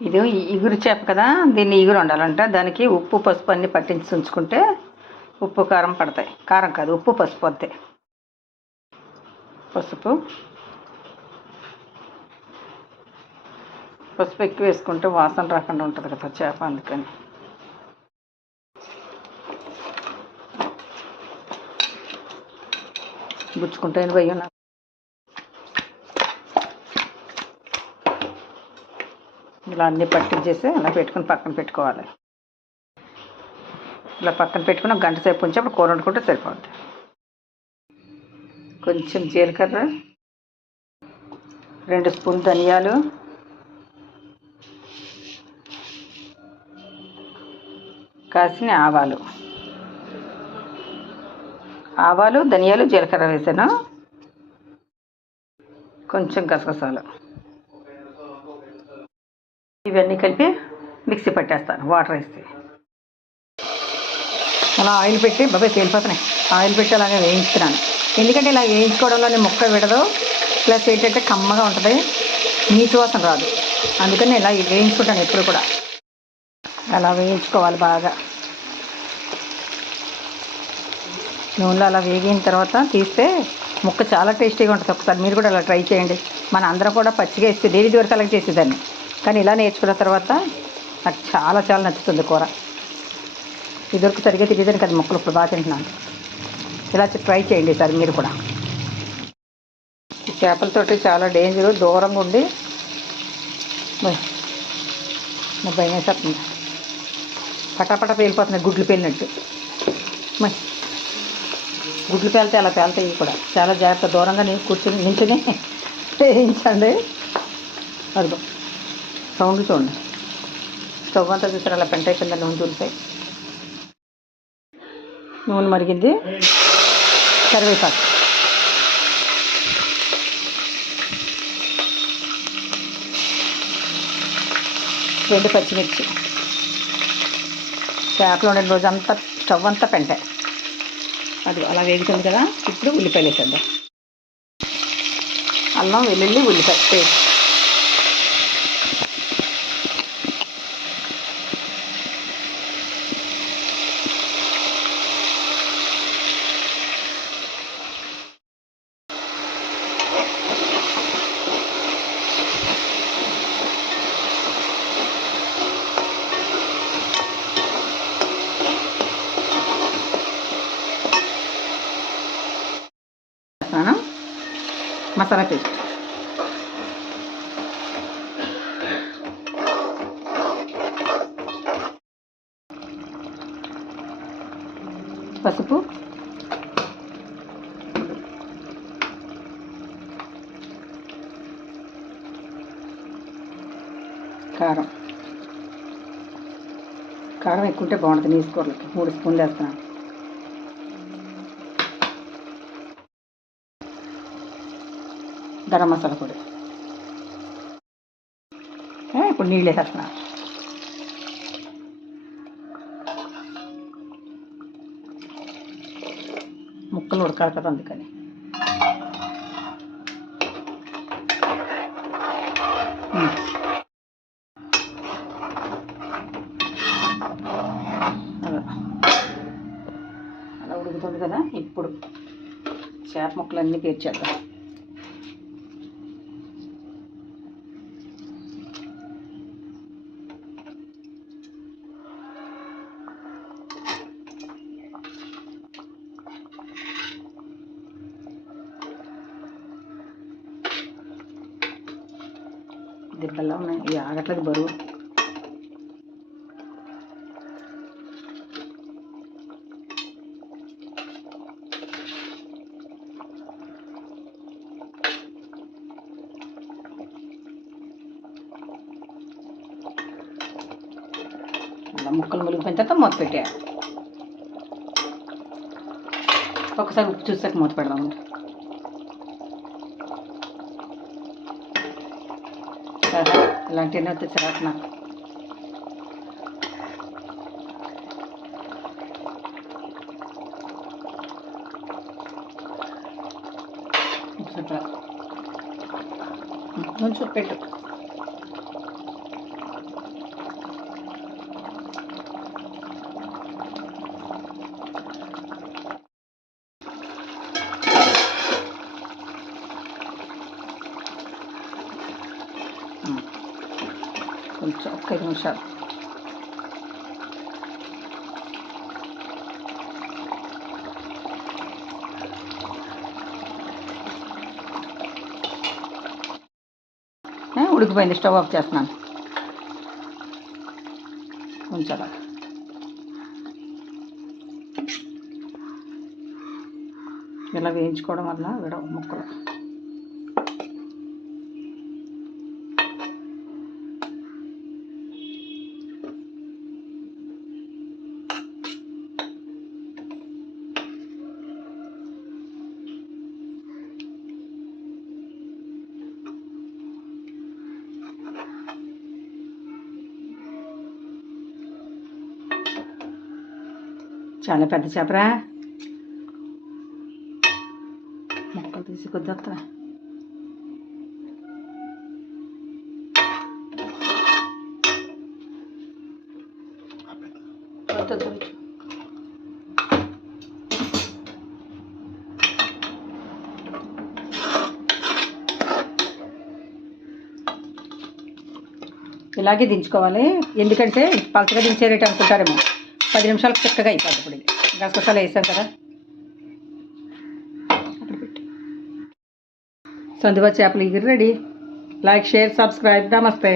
ఇది ఇగురు చేప కదా, దీన్ని ఇగురు వండాలంట. దానికి ఉప్పు పసుపు అన్నీ పట్టించి ఉంచుకుంటే ఉప్పు కారం పడతాయి. కారం కాదు, ఉప్పు పసుపు అంతే. పసుపు ఎక్కువ వేసుకుంటే వాసన రాకుండా ఉంటుంది కదా చేప, అందుకని. గుచ్చుకుంటే భయం నాకు. ఇలా అన్నీ పట్టించేసి అలా పెట్టుకుని పక్కన పెట్టుకోవాలి. ఇలా పక్కన పెట్టుకుని 1 గంట సేపు ఉంచి అప్పుడు కూర వండుకుంటే సరిపోద్ది. కొంచెం జీలకర్ర, 2 స్పూన్ ధనియాలు, కాసిన ఆవాలు, ధనియాలు, జీలకర్ర వేసాను. కొంచెం గసగసాలు, ఇవన్నీ కలిపి మిక్సీ పట్టేస్తాను వాటర్ వేసి. అలా ఆయిల్ పెట్టి బాబాయ్ తేలిపోతున్నాయి. ఆయిల్ పెట్టి అలాగే వేయించుతున్నాను. ఎందుకంటే ఇలా వేయించుకోవడంలోనే ముక్క విడదు, ప్లస్ ఏంటంటే కమ్మగా ఉంటుంది, నీచు వాసన రాదు. అందుకని ఇలా వేయించుకుంటాను ఎప్పుడు కూడా. అలా వేయించుకోవాలి బాగా. నూనెలో అలా వేగిన తర్వాత తీస్తే ముక్క చాలా టేస్టీగా ఉంటుంది. ఒకసారి మీరు కూడా అలా ట్రై చేయండి. మన అందరం కూడా పచ్చిగా వేస్తే ఇది వరకు అలాగే చేసేదాన్ని, కానీ ఇలా నేర్చుకున్న తర్వాత నాకు చాలా చాలా నచ్చుతుంది కూర. ఇదివరకు సరిగ్గా తినేదాన్ని కదా, ముక్కలు ఇప్పుడు బాగా తింటున్నాను. ఇలా ట్రై చేయండి సార్ మీరు కూడా. ఈ చేపలతోటి చాలా డేంజరు, దూరంగా ఉండి. భయం వేసేస్తుంది, పటాపట పేలిపోతున్నాయి, గుడ్లు పేలినట్టు. గుడ్లు పేలితే అలా పేలుతాయి కూడా. చాలా జాగ్రత్త, దూరంగా నించుని వేయించండి. అదిగో సౌండ్ చూడండి. స్టవ్ అంతా చూసారు అలా పెంట అయిపోయిందని నూనె చూస్తాయి. నూనె మరిగింది, కరివేపాకు, రెండు పచ్చిమిర్చి. చేపలు ఉండే రోజంతా స్టవ్ అంతా పెంటే. అది అలా వేగుతుంది కదా. ఇప్పుడు ఉల్లిపాయలు వేసేద్దాం. అల్లం వెల్లుల్లి ఉల్లిపాయ పేస్ట్. మసాలా పేస్ట్, పసుపు, కారం. కారం ఎక్కువ ఉంటే బాగుంటుంది. నీసు కూరలకి 3 స్పూన్లు వేస్తాను. గరం మసాలా పొడి. ఇప్పుడు నీళ్ళు వేసేస్తున్నా. ముక్కలు ఉడకాలి కదా, అందుకని. అలా ఉడుకుతుంది కదా. ఇప్పుడు చేప ముక్కలన్నీ పేర్చేద్దాం. దిబ్బల్లా ఉన్నాయి, ఇవి ఆగట్లేదు బరువు. అలా ముక్కలు ములిగిపోయిన తర్వాత మూత పెట్టేయాలి. ఒకసారి ఉప్పు చూసాక మూత పెడదాం. ఇలాంటివన్నీ వస్తే చిరాకు నాకు. కొంచెం పెట్టు. కొంచెం ఒక్క 5 నిమిషాలు. ఉడికిపోయింది. స్టవ్ ఆఫ్ చేస్తున్నాను. కొంచెం ఇలా వేయించుకోవడం వల్ల విడవ ముక్కలు. చాలా పెద్ద చేపరా, ముక్కలు తీసి కొద్దిగా ఇలాగే దించుకోవాలి. ఎందుకంటే పలచగా దించేరేట అనుకుంటారేమో. 10 నిమిషాలకు చక్కగా అయిపోతుంది. ఇప్పుడు ఇది గసగసాలు వేసాం కదా. అక్కడ పెట్టి సందువా చేపలు ఎగిరి రెడీ. Like, share, subscribe. నమస్తే.